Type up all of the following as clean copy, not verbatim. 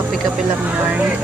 Kape-kape lang yan.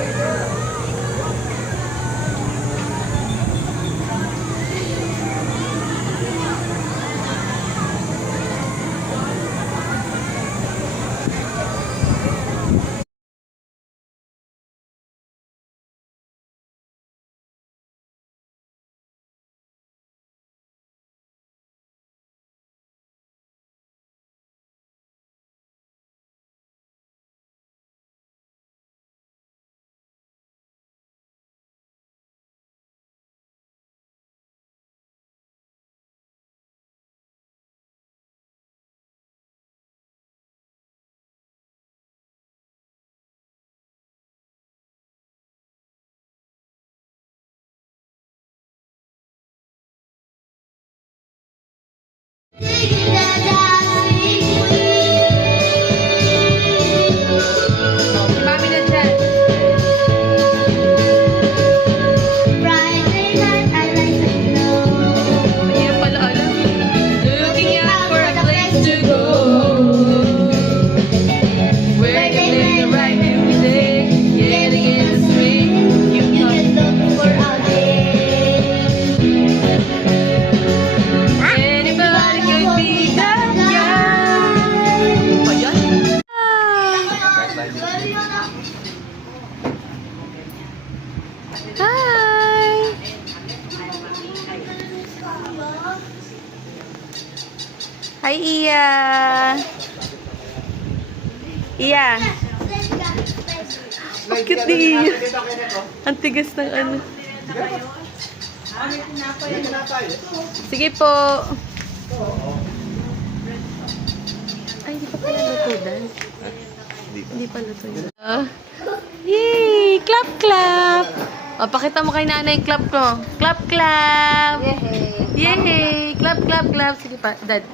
Hi! Hi, Iya! Iya! Ang cute ni Iya. Ang tigas ng ano. Sige po. Ay, hindi pa pala luto, Dan. Hindi pa luto yun. Yay! Clap, clap! O, pakita mo kay nanay yung clap ko. Clap, clap! Yay! Clap, clap, clap. Sige pa, Dad.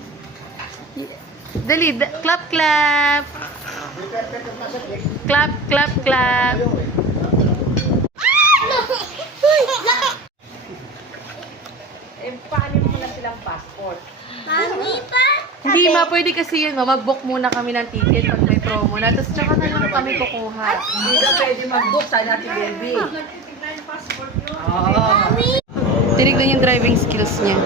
Dali, clap, clap! Clap, clap, clap! Paano mo na silang passport? Mami pa? Hindi ma, pwede kasi yun, ma. Mag-book muna kami ng ticket pag may promo na. Tapos tsaka na lang kami kukuha. Hindi na pwede mag-book sa natin, baby. Oo. Tinignan yung driving skills niya.